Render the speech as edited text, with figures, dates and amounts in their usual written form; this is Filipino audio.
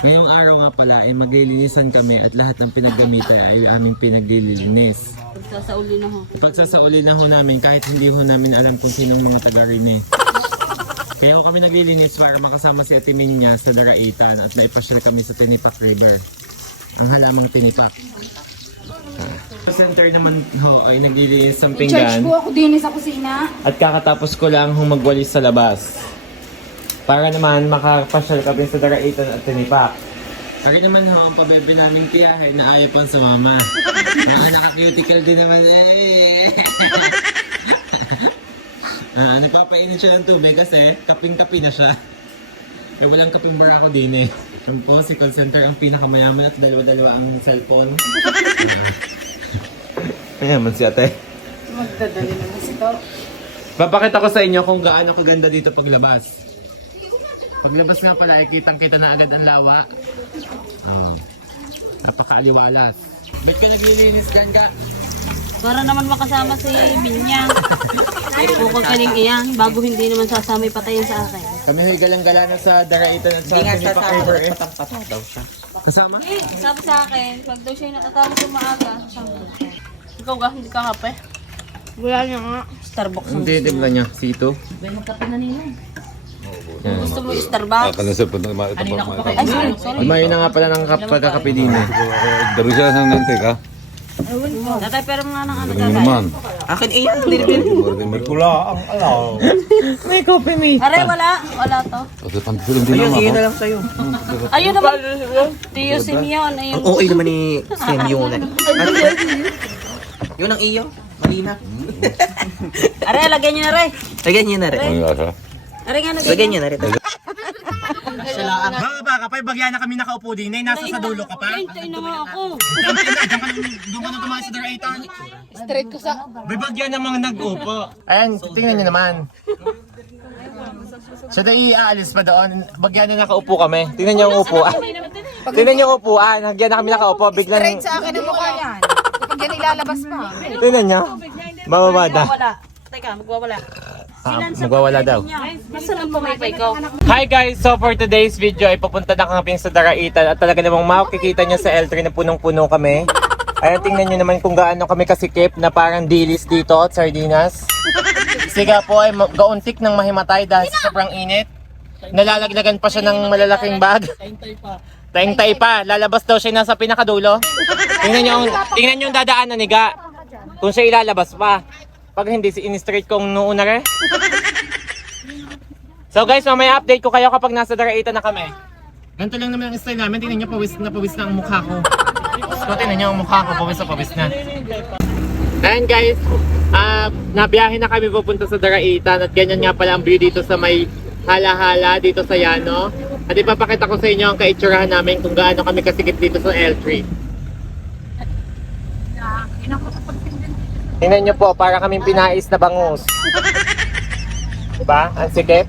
Ngayong araw nga pala ay maglilinisan kami at lahat ng pinaggamitan ay aming pinaglilinis. Pagsasauli na ho. Pagsasauli na ho namin kahit hindi ho namin alam kung sinong mga taga rin eh. Kaya ho kami naglilinis para makasama si Ate Minya sa Daraitan at naipasyal kami sa Tinipak River. Ang halamang Tinipak. Sa center naman ho ay naglilinis ng pinggan. Church po ako din sa kusina. At kakatapos ko lang magwalis sa labas. Para naman makapasyal kami sa Daraitan at Tinipak. Para naman ho, ang pabebe naming tiyahay na ayaw pang sumama. Mga naka-cuticle din naman eh. Nagpapainit siya ng tubig kasi kaping-kapi na siya. Eh walang kaping barako din eh. Yung po si call center ang pinakamayaman at dalawa-dalawa ang cellphone. Mayaman si ate. Magdadali naman ito. Papakita ko sa inyo kung gaano kaganda dito paglabas. Paglabas nga pala ay kitang-kita na agad ang lawa. Oh. Napakaaliwalas. Ba't ka naglilinis dyan ka? Para naman makasama si Binya. Bukod kaning iyang, bago hindi naman sasama patayin sa akin. Kami ay galang-gala na sa Daraitan at sa Tinipak River eh. daw siya. Kasama? Sabi sa akin, pag daw siya nakatapos yung maaga, sasama daw siya. Ikaw ga, hindi ka kape? Wala niya nga. Starbucks. Hindi, timpla niya. Sito. May magkape na nila. Yan. Gusto mo yung Starbucks? Kanasa po na Ay, sorry. Almayo na nga pala ng pagkakape din eh. Daro siya sa nante ka. Tatay, pero mga nang ano Ano tatay. naman? Akin iyan, dilipin. May pula ang alaw. May coffee mate. Aray, wala. Wala to. Kasi pantisilong din Ayun, naman iyan na ako. lang sa'yo. Ayun naman. Tiyo Simeon. Ayun. Ang okay naman ni Sam yun. Yun ang iyo. Malina. Aray, lagyan niyo na rin. Lagyan niyo na rin. Ang lasa. Aray nga, Lagyan niyo na rin. Baka ka pa, bagyan na kami nakaupo din eh. Nasa sa dulo ka pa. Hintay na nga ako. Doon ka na tumahan sa Daraitan. Straight ko sa... May bagyan ng mga nag-upo. Ayan, tingnan niyo naman. Siya na iaalis pa doon. Bagyan na nakaupo kami. Tingnan niyo ang upuan. Tingnan niyo ang upuan. Nagyan na kami nakaupo. Biglang... Straight sa akin ang mukha niyan. Kapag yan ilalabas pa. Tingnan niyo. Bababada. Wala. Teka, magwawala. Magwawala daw. Basta lang pumaypay ko. Hi guys! So for today's video ay pupunta na kami sa Daraitan at talaga namang makikita nyo sa L3 na punong-puno kami. Ayan, tingnan nyo naman kung gaano kami kasikip na parang dilis dito at sardinas. Siga po ay gauntik ng mahimatay dahil sa sobrang init. Nalalaglagan pa siya ng malalaking bag. Taing-tay pa. Lalabas daw siya nasa pinakadulo. Tingnan nyo yung dadaanan ni Ga. Kung siya ilalabas pa. Pag hindi, in-straight kong nuuna rin. So guys, mamaya update ko kayo kapag nasa Daraitan na kami. Ganito lang naman ang style namin. Tingnan nyo, pawis na ang mukha ko. So, tingnan nyo ang mukha ko, pawis na. Ayan guys, nabiyahe na kami pupunta sa Daraitan at ganyan nga pala ang view dito sa may hala-hala dito sa Yano. At ipapakita ko sa inyo ang kaitsurahan namin kung gaano kami kasikip dito sa L3. Tingnan nyo po, para kaming pinais na bangus. Diba? Ang sikip.